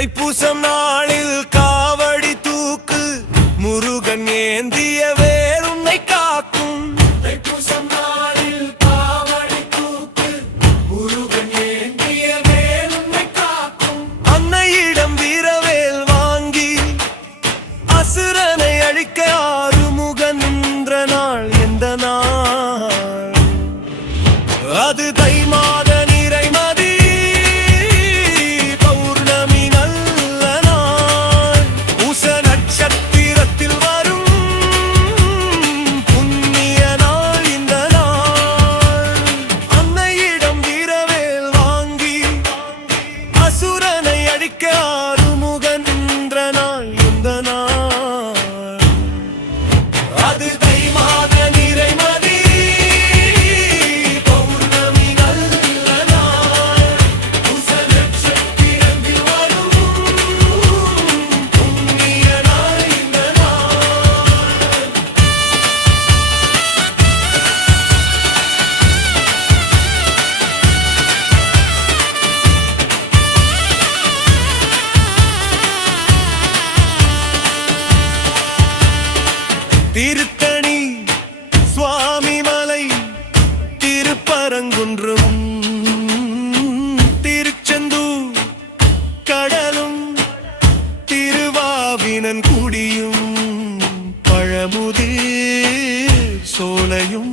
தை பூசம் நாளில் காவடி தூக்கு முருகன் ஏந்திய வேறுமை காக்கும். தை பூசம் நாளில் காவடி தூக்கு முருகன் ஏந்திய வேறுமை காக்கும். அன்னையிடம் வீரவேல் வாங்கி அசுரனை அழிக்க திருத்தணி சுவாமி மலை திருப்பரங்குன்றும் திருச்செந்தூர் கடலும் திருவாவினன் குடியும் பழமுதிர் சோலையும்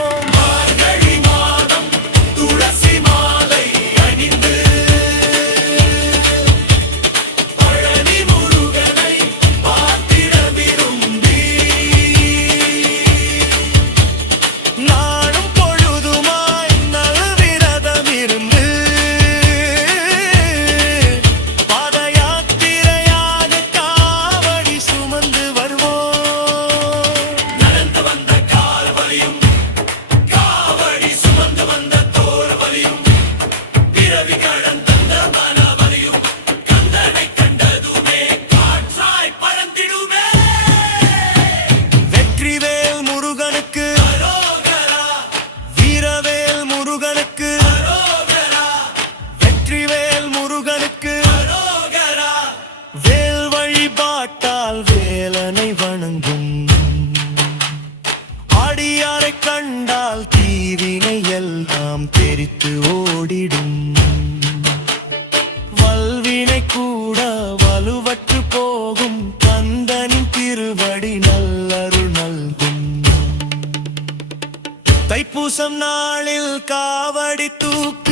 எல்லாம் தெரித்து ஓடிடும். வல்வினை கூட வலுவற்று போகும். கந்தனின் திருவடி நல்லருள் நல்கும். தைப்பூசம் நாளில் காவடி தூக்கு